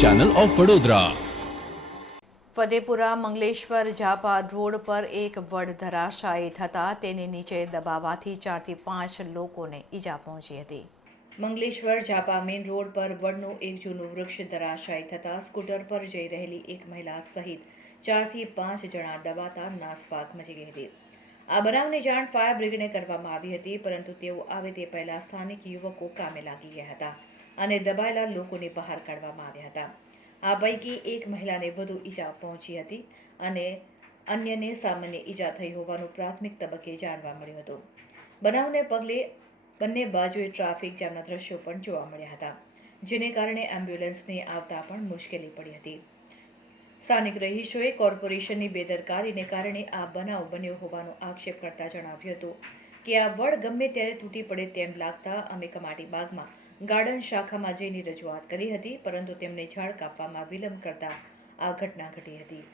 Channel of Vadodara Fatehpura Mangleshwar ઝાપા road પર એક વડ ધરાશાયી થતા તેને નીચે દબાવાથી ચારથી પાંચ લોકોને ઈજા પહોંચી હતી. મંગલેશ્વર ઝાપા મેઇન રોડ પર વડનું એક જૂનું વૃક્ષ ધરાશાયી થતાં સ્કૂટર પર જઈ રહેલી એક મહિલા સહિત ચારથી પાંચ જણા દબાતા નાસભાગ મચી ગઈ હતી. આ બનાવની જાણ ફાયર બ્રિગેડને કરવામાં આવી હતી, પરંતુ તેઓ આવે તે પહેલા સ્થાનિક યુવકો કામે લાગી ગયા હતા. અને દબાયેલા લોકોને બહાર કાઢવામાં આવ્યા હતા. આ પૈકી એક મહિલાને વધુ ઈજા પહોંચી હતી અને અન્યને સામાન્ય ઈજા થઈ હોવાનું પ્રાથમિક તબક્કે જાણવા મળ્યું હતું. બનાવને પગલે બંને બાજુએ ટ્રાફિક જામના દ્રશ્યો પણ જોવા મળ્યા હતા, જેને કારણે એમ્બ્યુલન્સને આવતા પણ મુશ્કેલી પડી હતી. સ્થાનિક રહીશોએ કોર્પોરેશનની બેદરકારીને કારણે આ બનાવ બન્યો હોવાનો આક્ષેપ કરતા જણાવ્યું હતું કે આ વડ ગમે ત્યારે તૂટી પડે તેમ લાગતા અમે કમાટી બાગમાં ગાર્ડન શાખામાં જઈને રજૂઆત કરી હતી, પરંતુ તેમને ઝાડ કાપવામાં વિલંબ કરતા આ ઘટના ઘટી હતી.